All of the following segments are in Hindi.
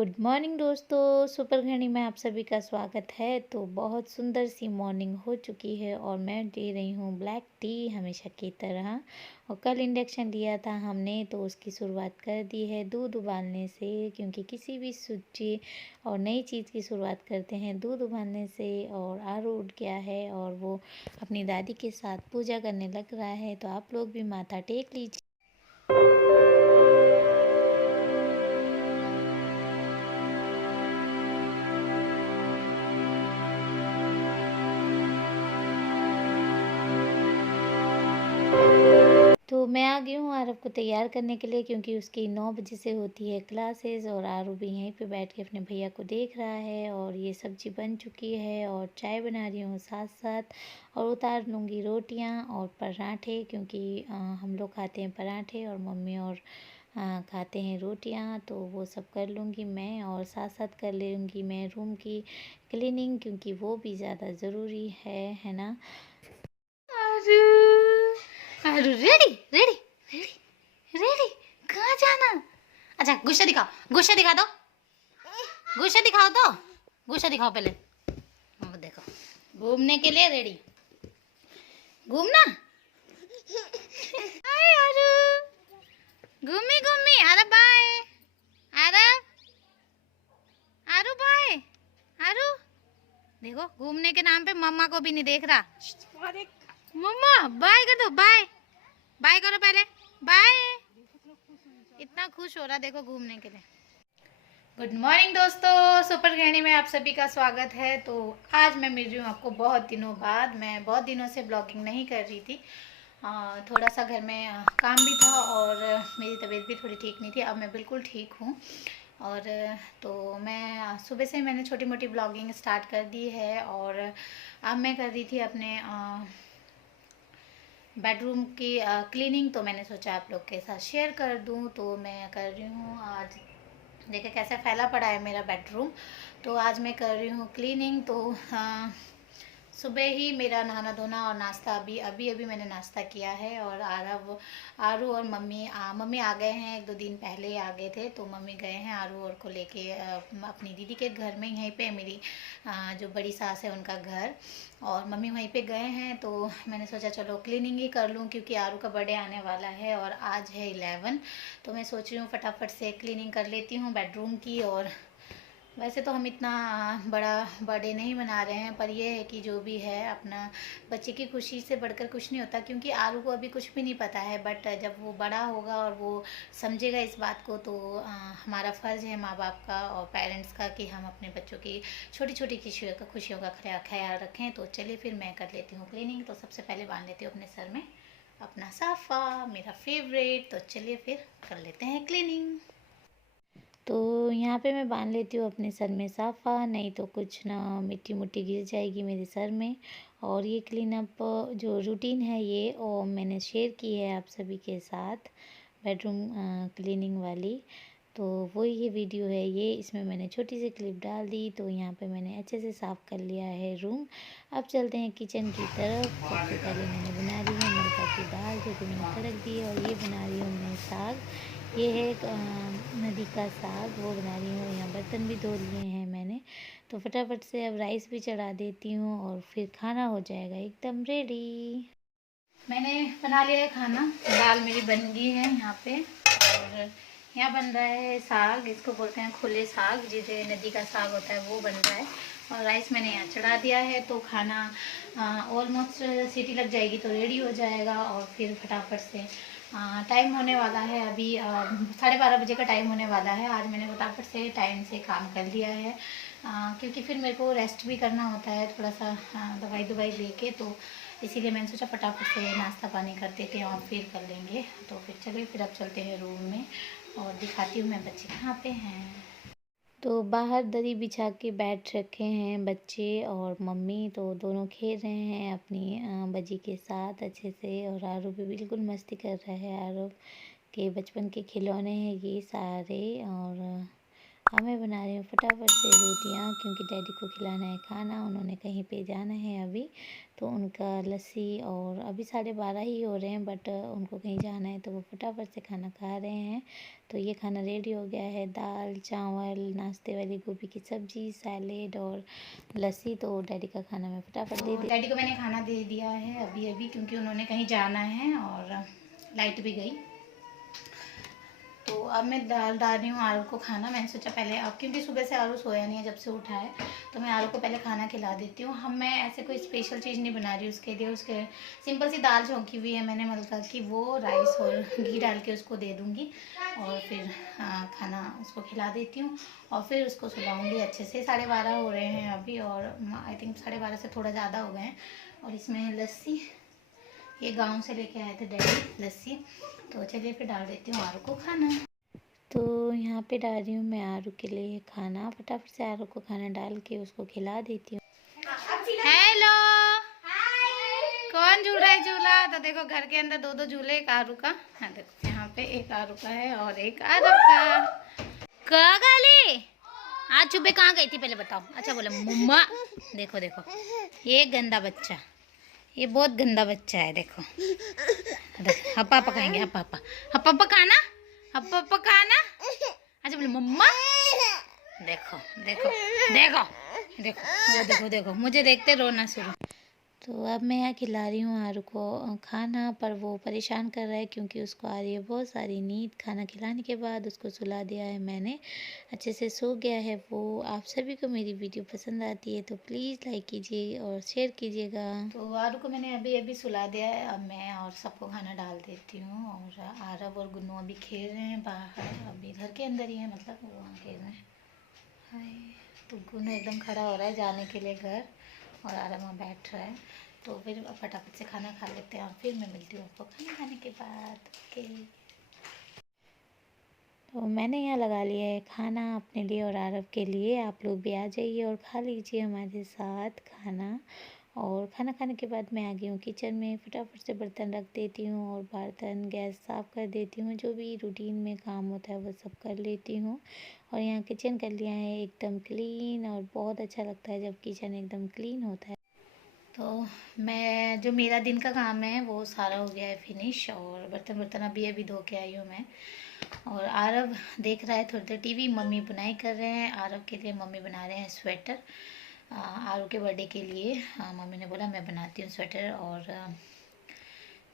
गुड मॉर्निंग दोस्तों, सुपर घड़ी में आप सभी का स्वागत है। तो बहुत सुंदर सी मॉर्निंग हो चुकी है और मैं दे रही हूँ ब्लैक टी हमेशा की तरह। और कल इंडक्शन लिया था हमने तो उसकी शुरुआत कर दी है दूध उबालने से, क्योंकि किसी भी सूची और नई चीज़ की शुरुआत करते हैं दूध उबालने से। और आरू उठ गया है और वो अपनी दादी के साथ पूजा करने लग रहा है, तो आप लोग भी माथा टेक लीजिए। तो मैं आ गई हूँ आरव को तैयार करने के लिए, क्योंकि उसकी 9 बजे से होती है क्लासेस। और आरू भी यहीं पे बैठ के अपने भैया को देख रहा है। और ये सब्जी बन चुकी है और चाय बना रही हूँ साथ साथ। और उतार लूँगी रोटियाँ और पराठे, क्योंकि हम लोग खाते हैं पराठे और मम्मी और खाते हैं रोटियाँ। तो वो सब कर लूँगी मैं, और साथ साथ कर लूँगी मैं रूम की क्लीनिंग, क्योंकि वो भी ज़्यादा ज़रूरी है ना। अरे रेडी रेडी रेडी रेडी, कहाँ जाना? अच्छा गुस्सा दिखाओ, गुस्सा दिखा दो, गुस्सा दिखाओ तो, गुस्सा दिखाओ पहले। वो देखो घूमने के लिए रेडी, घूमना। हाय आरू, घूमी घूमी। अरे बाय अरे आरू, बाय आरू। देखो घूमने के नाम पे मम्मा को भी नहीं देख रहा। मम्मा बाय कर दो, बाय बाय करो पहले, बाय। इतना खुश हो रहा देखो घूमने के लिए। गुड मॉर्निंग दोस्तों, सुपर गृहिणी में आप सभी का स्वागत है। तो आज मैं मिल रही हूँ आपको बहुत दिनों बाद। मैं बहुत दिनों से ब्लॉगिंग नहीं कर रही थी। थोड़ा सा घर में काम भी था और मेरी तबीयत भी थोड़ी ठीक नहीं थी। अब मैं बिल्कुल ठीक हूँ। और तो मैं सुबह से मैंने छोटी मोटी ब्लॉगिंग स्टार्ट कर दी है। और अब मैं कर रही थी अपने बेडरूम की क्लीनिंग। तो मैंने सोचा आप लोग के साथ शेयर कर दूं। तो मैं कर रही हूँ आज, देखिए कैसे फैला पड़ा है मेरा बेडरूम। तो आज मैं कर रही हूँ क्लीनिंग। तो सुबह ही मेरा नहाना धोना और नाश्ता अभी अभी अभी मैंने नाश्ता किया है। और आरू और मम्मी आ गए हैं, 1-2 दिन पहले ही आ गए थे। तो मम्मी गए हैं आरू और को लेके अपनी दीदी के घर में, यहीं पे मेरी जो बड़ी सास है उनका घर। और मम्मी वहीं पे गए हैं। तो मैंने सोचा चलो क्लीनिंग ही कर लूँ, क्योंकि आरू का बर्थडे आने वाला है और आज है 11। तो मैं सोच रही हूँ फटाफट से क्लीनिंग कर लेती हूँ बेडरूम की। और वैसे तो हम इतना बड़ा बर्थडे नहीं मना रहे हैं, पर यह है कि जो भी है अपना बच्चे की खुशी से बढ़कर कुछ नहीं होता। क्योंकि आरू को अभी कुछ भी नहीं पता है, बट जब वो बड़ा होगा और वो समझेगा इस बात को, तो हमारा फ़र्ज़ है माँ बाप का और पेरेंट्स का कि हम अपने बच्चों की छोटी छोटी खुशियों का ख्याल रखें। तो चलिए फिर मैं कर लेती हूँ क्लीनिंग। तो सबसे पहले बांध लेती हूँ अपने सर में अपना साफ़ा, मेरा फेवरेट। तो चलिए फिर कर लेते हैं क्लीनिंग। तो यहाँ पे मैं बांध लेती हूँ अपने सर में साफ़ा, नहीं तो कुछ ना मिट्टी मुट्टी गिर जाएगी मेरे सर में। और ये क्लीन अप जो रूटीन है ये और मैंने शेयर की है आप सभी के साथ, बेडरूम क्लीनिंग वाली। तो वही ये वीडियो है ये, इसमें मैंने छोटी सी क्लिप डाल दी। तो यहाँ पे मैंने अच्छे से साफ़ कर लिया है रूम। अब चलते हैं किचन की तरफ। सबसे पहले मैंने बना ली है मलका की दाल, जो कि मैंने तड़क दी है। और ये बना रही हूँ मैं साग, ये है एक नदी का साग, वो बना रही हूँ। यहाँ बर्तन भी धो लिए हैं मैंने। तो फटाफट से अब राइस भी चढ़ा देती हूँ और फिर खाना हो जाएगा एकदम रेडी। मैंने बना लिया है खाना, दाल मेरी बन गई है यहाँ पे। और यहाँ बन रहा है साग, इसको बोलते हैं खुले साग, जिसे नदी का साग होता है वो बन रहा है। और राइस मैंने यहाँ चढ़ा दिया है। तो खाना ऑलमोस्ट सीटी लग जाएगी तो रेडी हो जाएगा। और फिर फटाफट से टाइम होने वाला है अभी 12:30 बजे का टाइम होने वाला है। आज मैंने फटाफट से टाइम से काम कर लिया है, क्योंकि फिर मेरे को रेस्ट भी करना होता है थोड़ा सा दवाई लेके। तो इसीलिए मैंने सोचा फटाफट से नाश्ता पानी कर देते हैं और फिर कर लेंगे। तो फिर चलिए फिर अब चलते हैं रूम में और दिखाती हूँ मैं बच्चे कहाँ पे हैं। तो बाहर दरी बिछा के बैठ रखे हैं बच्चे और मम्मी, तो दोनों खेल रहे हैं अपनी बजी के साथ अच्छे से। और आरू भी बिल्कुल मस्ती कर रहा है, आरू के बचपन के खिलौने हैं ये सारे। और अब मैं बना रही हूँ फटाफट से रोटियाँ, क्योंकि डैडी को खिलाना है खाना, उन्होंने कहीं पे जाना है अभी, तो उनका लस्सी और अभी 12:30 ही हो रहे हैं, बट उनको कहीं जाना है तो वो फटाफट से खाना खा रहे हैं। तो ये खाना रेडी हो गया है, दाल चावल, नाश्ते वाली गोभी की सब्ज़ी, सैलेड और लस्सी। तो डैडी का खाना मैं फटाफट दे दी। डैडी को मैंने खाना दे दिया है अभी अभी, क्योंकि उन्होंने कहीं जाना है और लाइट भी गई। तो अब मैं डाल रही हूँ आरू को खाना। मैंने सोचा पहले, अब क्योंकि सुबह से आरू सोया नहीं है जब से उठा है, तो मैं आरू को पहले खाना खिला देती हूँ। मैं ऐसे कोई स्पेशल चीज़ नहीं बना रही उसके लिए। उसके सिंपल सी दाल झोंकी हुई है मैंने मलका की, वो राइस और घी डाल के उसको दे दूँगी और फिर खाना उसको खिला देती हूँ और फिर उसको सुलाऊँगी अच्छे से। 12:30 हो रहे हैं अभी और आई थिंक 12:30 से थोड़ा ज़्यादा हो गए हैं। और इसमें है लस्सी, ये गाँव से लेके आए थे डैडी लस्सी। तो चलिए फिर डाल देती हूँ आरू को खाना। तो यहाँ पे डाल रही हूँ मैं आरू के लिए खाना। फटाफट से आरू को खाना डाल के उसको खिला देती हूँ। हेलो, कौन झूल रहा है झूला? तो देखो घर के अंदर 2-2 झूले, एक आरू का। हाँ देखो यहाँ पे एक आरू का है और एक आरव का। कहाँ गली? आज चुबे कहाँ गई थी पहले बताओ। अच्छा बोले मम्मा। देखो देखो ये गंदा बच्चा, ये बहुत गंदा बच्चा है। देखो देखो हप्पा पकाएंगे, हप्पा हप्पा हप्पा पकाना, हप्पा हप्पा खाना। अच्छा बोले मम्मा। देखो देखो देखो देखो वो देखो देखो मुझे देखते रोना शुरू। तो अब मैं यहाँ खिला रही हूँ आरू को खाना, पर वो परेशान कर रहा है क्योंकि उसको आ रही है बहुत सारी नींद। खाना खिलाने के बाद उसको सुला दिया है मैंने, अच्छे से सो गया है वो। आप सभी को मेरी वीडियो पसंद आती है तो प्लीज़ लाइक कीजिए और शेयर कीजिएगा। तो आरू को मैंने अभी अभी सुला दिया है। अब मैं और सबको खाना डाल देती हूँ और आरव और गुन्नू अभी खेल रहे हैं बाहर, अभी घर के अंदर ही है, मतलब वो वहाँ खेल रहे हैं। हाय, तो गुन्नू एकदम खड़ा हो रहा है जाने के लिए घर और आरव वहाँ बैठ रहा है। तो फिर फटाफट से खाना खा लेते हैं और फिर मैं मिलती हूँ आपको खाना खाने के बाद। ओके, तो मैंने यहाँ लगा लिया है खाना अपने लिए और आरव के लिए। आप लोग भी आ जाइए और खा लीजिए हमारे साथ खाना। और खाना खाने के बाद मैं आ गई हूँ किचन में, फटाफट से बर्तन रख देती हूँ और बर्तन गैस साफ़ कर देती हूँ। जो भी रूटीन में काम होता है वो सब कर लेती हूँ। और यहाँ किचन कर लिया है एकदम क्लीन, और बहुत अच्छा लगता है जब किचन एकदम क्लीन होता है। तो मैं जो मेरा दिन का काम है वो सारा हो गया है फिनिश, और बर्तन बर्तन अभी अभी धो के आई हूँ मैं। और आरव देख रहा है थोड़ी देर टीवी। मम्मी बुनाई कर रहे हैं आरव के लिए, मम्मी बना रहे हैं स्वेटर आरव के बर्थडे के लिए। मम्मी ने बोला मैं बनाती हूँ स्वेटर। और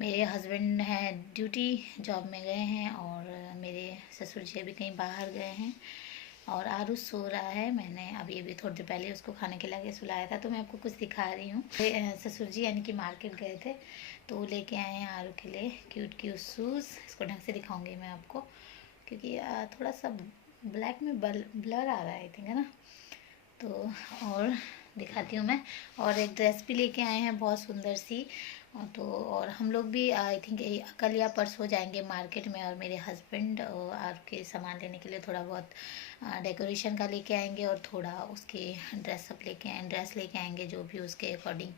मेरे हस्बैंड हैं ड्यूटी जॉब में गए हैं और मेरे ससुर जी अभी कहीं बाहर गए हैं और आरू सो रहा है। मैंने अभी अभी थोड़ी देर पहले उसको खाने खिला के सुलाया था। तो मैं आपको कुछ दिखा रही हूँ। ससुर जी यानी कि मार्केट गए थे तो वो लेके आए हैं आरू के लिए क्यूट क्यूट शूज़। इसको ढंग से दिखाऊंगी मैं आपको, क्योंकि थोड़ा सा ब्लैक में ब्लर आ रहा है आई थिंक, है ना। तो और दिखाती हूँ मैं। और एक ड्रेस भी लेके आए हैं बहुत सुंदर सी। तो और हम लोग भी आई थिंक कल या परसों जाएंगे मार्केट में, और मेरे हस्बैंड आर के सामान लेने के लिए थोड़ा बहुत डेकोरेशन का लेके आएंगे और थोड़ा उसके ड्रेस लेके आएंगे जो भी उसके अकॉर्डिंग।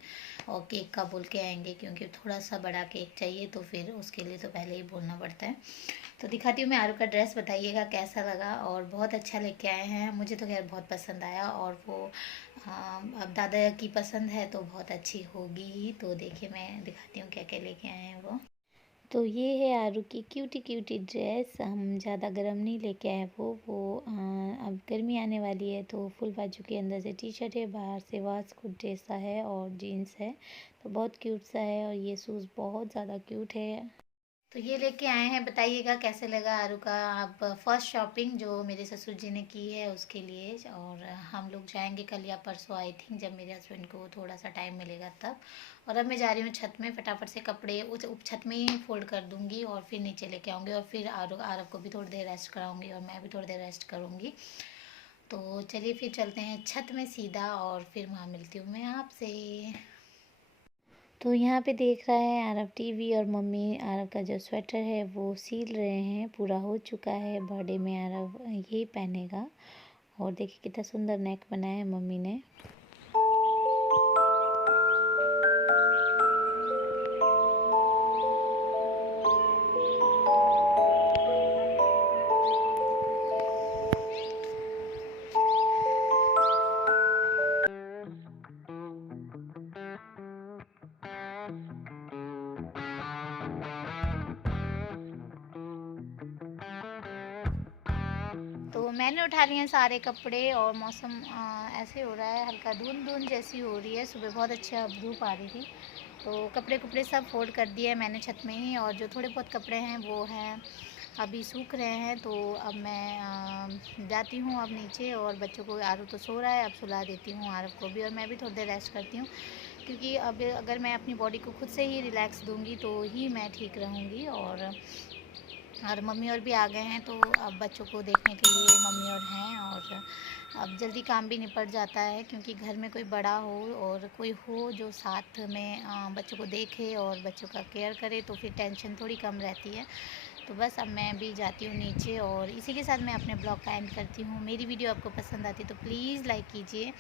और केक का बोल के आएंगे क्योंकि थोड़ा सा बड़ा केक चाहिए, तो फिर उसके लिए तो पहले ही बोलना पड़ता है। तो दिखाती हूँ मैं आरू का ड्रेस, बताइएगा कैसा लगा। और बहुत अच्छा लेके आए हैं, मुझे तो खैर बहुत पसंद आया। और वो अब दादा की पसंद है तो बहुत अच्छी होगी ही। तो देखिए मैं दिखाती हूँ क्या क्या लेके आए हैं वो। तो ये है आरू की क्यूटी क्यूटी ड्रेस। हम ज़्यादा गर्म नहीं लेके आए वो अब गर्मी आने वाली है तो फुल बाजू के अंदर से टी शर्ट है, बाहर से वास्कोट जैसा है और जीन्स है। तो बहुत क्यूट सा है और ये शूज़ बहुत ज़्यादा क्यूट है। तो ये लेके आए हैं, बताइएगा कैसे लगा आरू का। अब फर्स्ट शॉपिंग जो मेरे ससुर जी ने की है उसके लिए। और हम लोग जाएंगे कल या परसों आई थिंक, जब मेरे हस्बैंड को थोड़ा सा टाइम मिलेगा तब। और अब मैं जा रही हूँ छत में, फटाफट से कपड़े उस छत में ही फोल्ड कर दूँगी और फिर नीचे लेके आऊँगी। और फिर आरव को भी थोड़ी देर रेस्ट कराऊँगी और मैं भी थोड़ी देर रेस्ट करूँगी। तो चलिए फिर चलते हैं छत में सीधा और फिर वहाँ मिलती हूँ मैं आपसे। तो यहाँ पे देख रहा है आरव टीवी, और मम्मी आरव का जो स्वेटर है वो सील रहे हैं, पूरा हो चुका है। बर्थडे में आरव यही पहनेगा। और देखिए कितना सुंदर नेक बनाया है मम्मी ने। मैंने उठा लिए हैं सारे कपड़े और मौसम ऐसे हो रहा है, हल्का धुंध धुंध जैसी हो रही है। सुबह बहुत अच्छा धूप आ रही थी, तो कपड़े कुपड़े सब फोल्ड कर दिए मैंने छत में ही, और जो थोड़े बहुत कपड़े हैं वो हैं अभी सूख रहे हैं। तो अब मैं जाती हूँ अब नीचे, और बच्चों को, आरव तो सो रहा है, अब सुला देती हूँ आरव को भी, और मैं भी थोड़ी देर रेस्ट करती हूँ, क्योंकि अब अगर मैं अपनी बॉडी को खुद से ही रिलैक्स दूँगी तो ही मैं ठीक रहूँगी। और मम्मी और भी आ गए हैं, तो अब बच्चों को देखने के लिए मम्मी और हैं, और अब जल्दी काम भी निपट जाता है, क्योंकि घर में कोई बड़ा हो और कोई हो जो साथ में बच्चों को देखे और बच्चों का केयर करे, तो फिर टेंशन थोड़ी कम रहती है। तो बस अब मैं भी जाती हूँ नीचे, और इसी के साथ मैं अपने ब्लॉग का एंड करती हूँ। मेरी वीडियो आपको पसंद आती है तो प्लीज़ लाइक कीजिए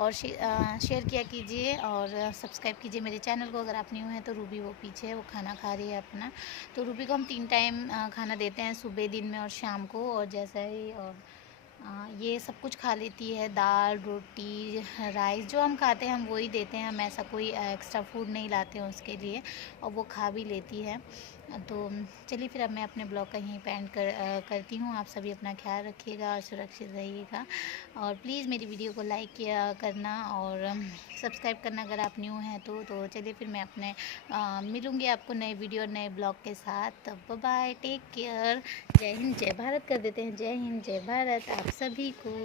और शेयर किया कीजिए, और सब्सक्राइब कीजिए मेरे चैनल को। अगर आप न्यू हैं तो रूबी वो पीछे है, वो खाना खा रही है अपना। तो रूबी को हम 3 टाइम खाना देते हैं, सुबह, दिन में और शाम को, और जैसा ही ये सब कुछ खा लेती है, दाल रोटी राइस जो हम खाते हैं हम वही देते हैं, हम ऐसा कोई एक्स्ट्रा फूड नहीं लाते हैं उसके लिए, और वो खा भी लेती है। तो चलिए फिर अब मैं अपने ब्लॉग का यहीं पे एंड करती हूँ। आप सभी अपना ख्याल रखिएगा और सुरक्षित रहिएगा, और प्लीज़ मेरी वीडियो को लाइक किया करना और सब्सक्राइब करना अगर आप न्यू हैं तो चलिए फिर मैं अपने मिलूँगी आपको नए वीडियो नए ब्लॉग के साथ। तब बाय, टेक केयर, जय हिंद जय भारत कर देते हैं, जय हिंद जय भारत आप सभी को।